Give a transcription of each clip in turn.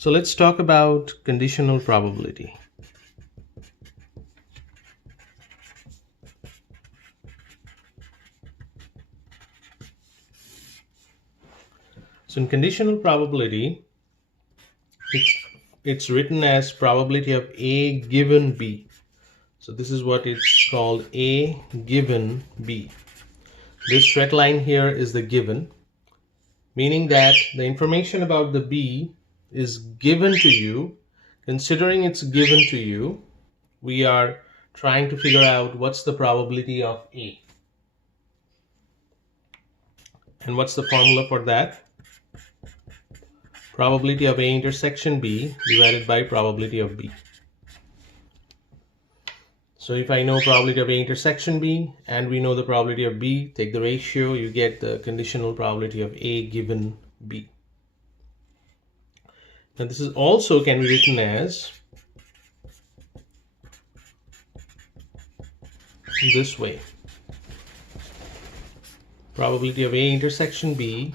So let's talk about conditional probability. So in conditional probability, it's written as probability of A given B. So this is what it's called, A given B. This straight line here is the given, meaning that the information about the B is given to you. Considering it's given to you, we are trying to figure out what's the probability of A. And what's the formula for that? Probability of A intersection B divided by probability of B. So if I know probability of A intersection B and we know the probability of B, take the ratio, you get the conditional probability of A given B. Now this is also can be written as this way. Probability of A intersection B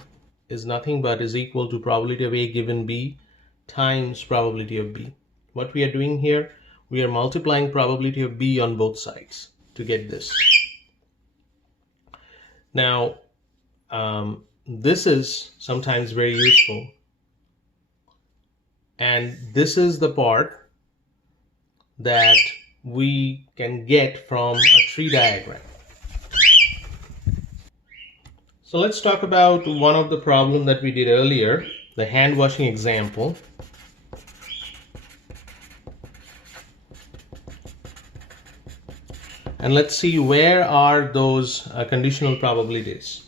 is nothing but is equal to probability of A given B times probability of B. What we are doing here, we are multiplying probability of B on both sides to get this. Now, this is sometimes very useful. And this is the part that we can get from a tree diagram. So let's talk about one of the problems that we did earlier, the hand washing example. And let's see where are those conditional probabilities.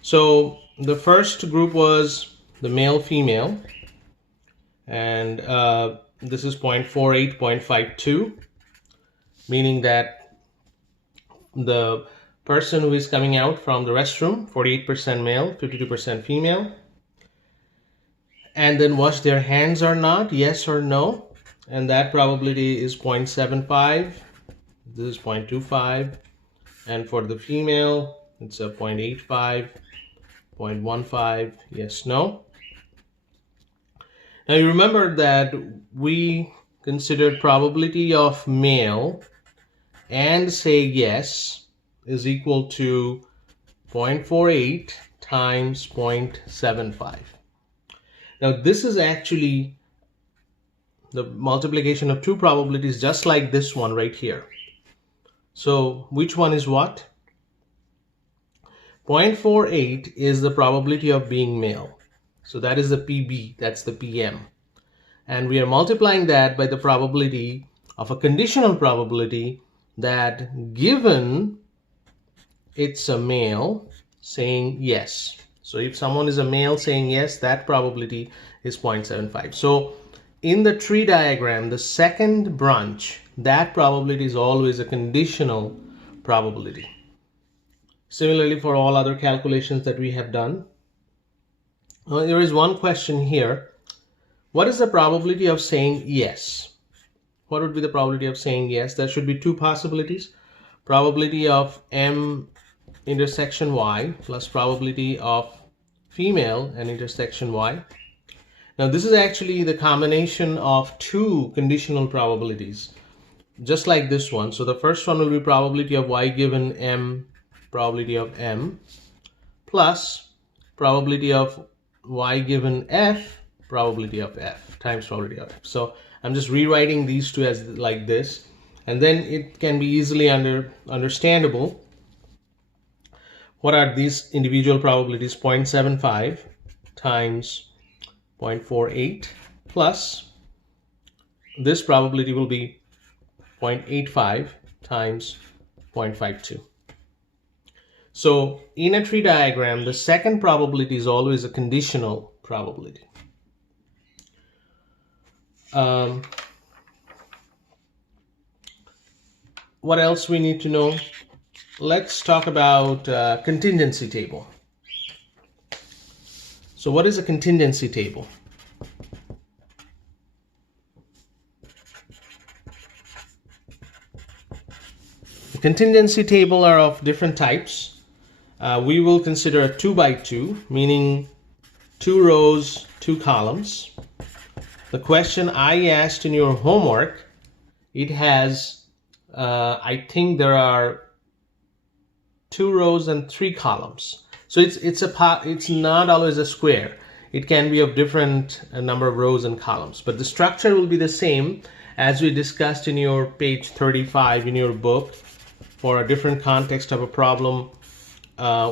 So the first group was the male female, and this is 0.48, 0.52, meaning that the person who is coming out from the restroom, 48% male, 52% female, and then wash their hands or not, yes or no, and that probability is 0.75. This is 0.25, and for the female it's a 0.85, 0.15, yes, no. Now you remember that we considered probability of male and say yes is equal to 0.48 times 0.75. Now this is actually the multiplication of two probabilities just like this one right here. So which one is what? 0.48 is the probability of being male. So that is the PB, that's the PM. And we are multiplying that by the probability of a conditional probability that given it's a male saying yes. So if someone is a male saying yes, that probability is 0.75. So in the tree diagram, the second branch, that probability is always a conditional probability. Similarly for all other calculations that we have done. There is one question here. What is the probability of saying yes? What would be the probability of saying yes? There should be two possibilities. Probability of M intersection Y plus probability of female and intersection Y. Now this is actually the combination of two conditional probabilities, just like this one. So the first one will be probability of Y given M, probability of M, plus probability of Y given F, probability of F, times probability of F. So I'm just rewriting these two as like this, and then it can be easily understandable. What are these individual probabilities? 0.75 times 0.48 plus this probability will be 0.85 times 0.52. So in a tree diagram, the second probability is always a conditional probability. What else we need to know? Let's talk about contingency table. So what is a contingency table? The contingency table are of different types. We will consider a 2 by 2, meaning 2 rows, 2 columns. The question I asked in your homework, it has, I think there are 2 rows and 3 columns. So it's not always a square. It can be of different number of rows and columns, but the structure will be the same as we discussed in your page 35 in your book. For a different context of a problem,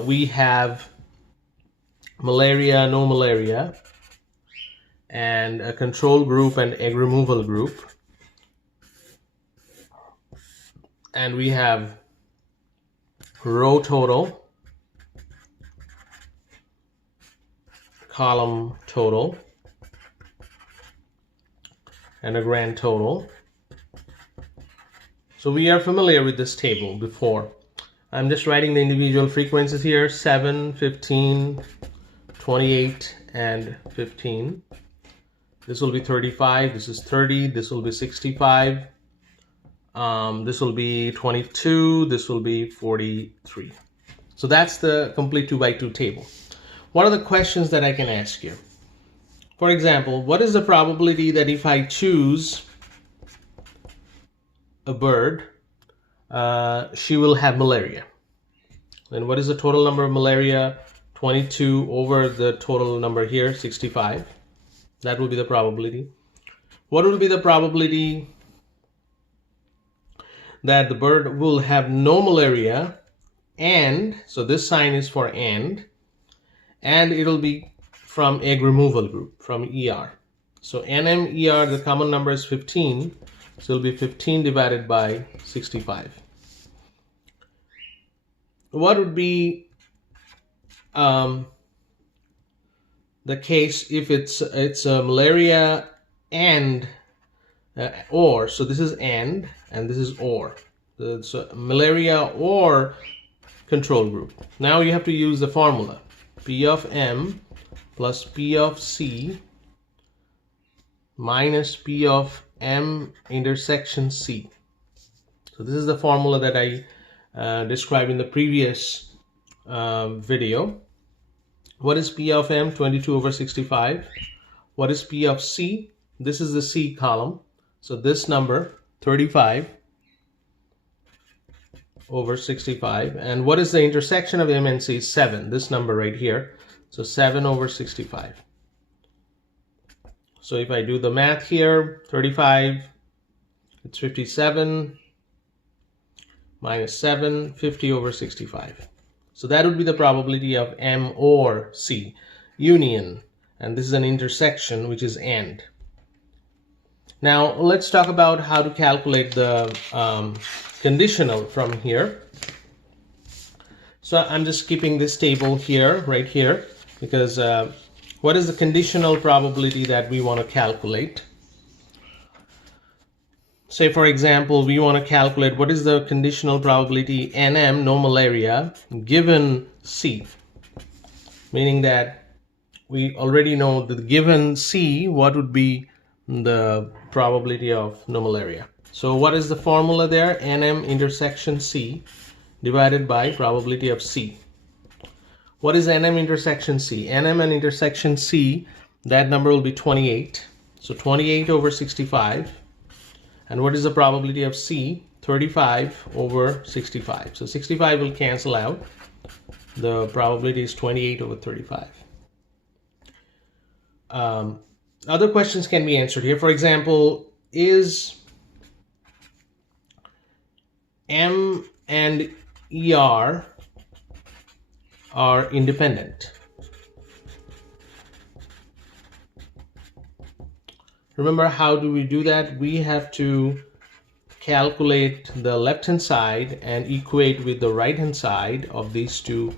we have malaria, no malaria, and a control group and egg removal group. And we have row total, column total, and a grand total. So we are familiar with this table before. I'm just writing the individual frequencies here: 7, 15, 28, and 15. This will be 35, this is 30, this will be 65, this will be 22, this will be 43. So that's the complete 2 by 2 table. What are the questions that I can ask you? For example, what is the probability that if I choose a bird, she will have malaria? Then what is the total number of malaria? 22 over the total number here, 65. That will be the probability. What will be the probability that the bird will have no malaria, and, so this sign is for and it'll be from egg removal group, from ER. So NMER, the common number is 15, so it'll be 15 divided by 65. What would be the case if it's a malaria and or? So this is and this is or. So malaria or control group. Now you have to use the formula. P of M plus P of C minus P of M intersection C. So this is the formula that I described in the previous video. What is P of M? 22 over 65. What is P of C? This is the C column. So this number, 35 over 65. And what is the intersection of M and C? 7. This number right here. So 7 over 65. So if I do the math here, 35, it's 57, minus 7, 50 over 65. So that would be the probability of M or C, union. And this is an intersection, which is AND. Now let's talk about how to calculate the conditional from here. So I'm just keeping this table here, right here, because what is the conditional probability that we want to calculate? Say, for example, we want to calculate what is the conditional probability NM, no malaria, given C. Meaning that we already know that given C, what would be the probability of no malaria. So what is the formula there? NM intersection C divided by probability of C. What is NM intersection C? NM and intersection C, that number will be 28. So 28 over 65. And what is the probability of C? 35 over 65. So 65 will cancel out. The probability is 28 over 35. Other questions can be answered here. For example, is M and ER are independent? Remember, how do we do that? We have to calculate the left-hand side and equate with the right-hand side of these two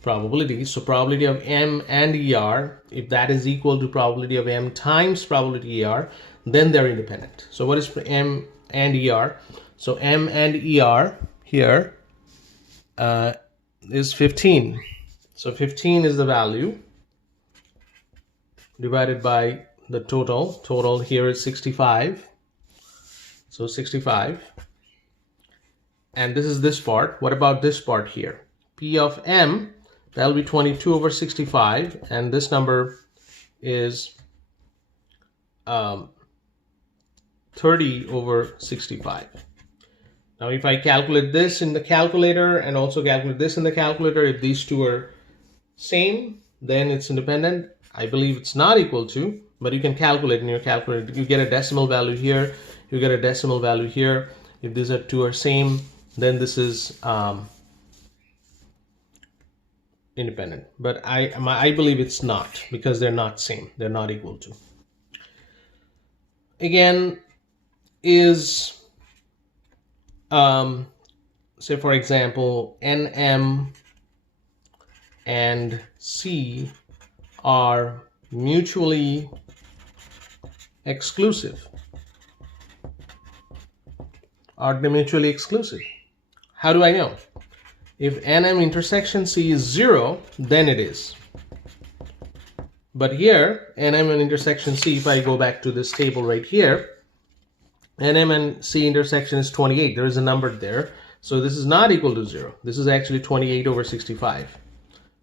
probabilities. So probability of M and ER, if that is equal to probability of M times probability ER, then they're independent. So what is M and ER? So M and ER here is 15. So 15 is the value divided by the total here is 65. So 65. And this is this part. What about this part here? P of M, that'll be 22 over 65. And this number is 30 over 65. Now if I calculate this in the calculator and also calculate this in the calculator, if these two are same, then it's independent. I believe it's not equal to, but you can calculate in your calculator. You get a decimal value here, you get a decimal value here. If these two are same, then this is independent. But I believe it's not, because they're not same, they're not equal to. Again, is say for example, NM and C are mutually exclusive. Are they mutually exclusive? How do I know? If NM intersection C is 0, then it is. But here, NM and intersection C, if I go back to this table right here, NM and C intersection is 28. There is a number there. So this is not equal to 0. This is actually 28 over 65.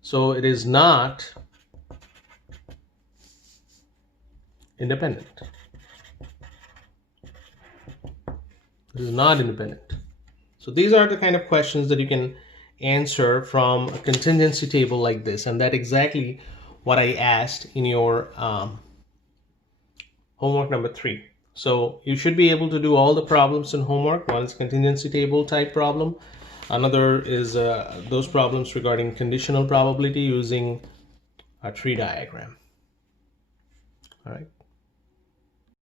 So it is not independent. It is not independent. So these are the kind of questions that you can answer from a contingency table like this, and that's exactly what I asked in your homework number 3. So you should be able to do all the problems in homework. One is contingency table type problem. Another is those problems regarding conditional probability using a tree diagram. All right.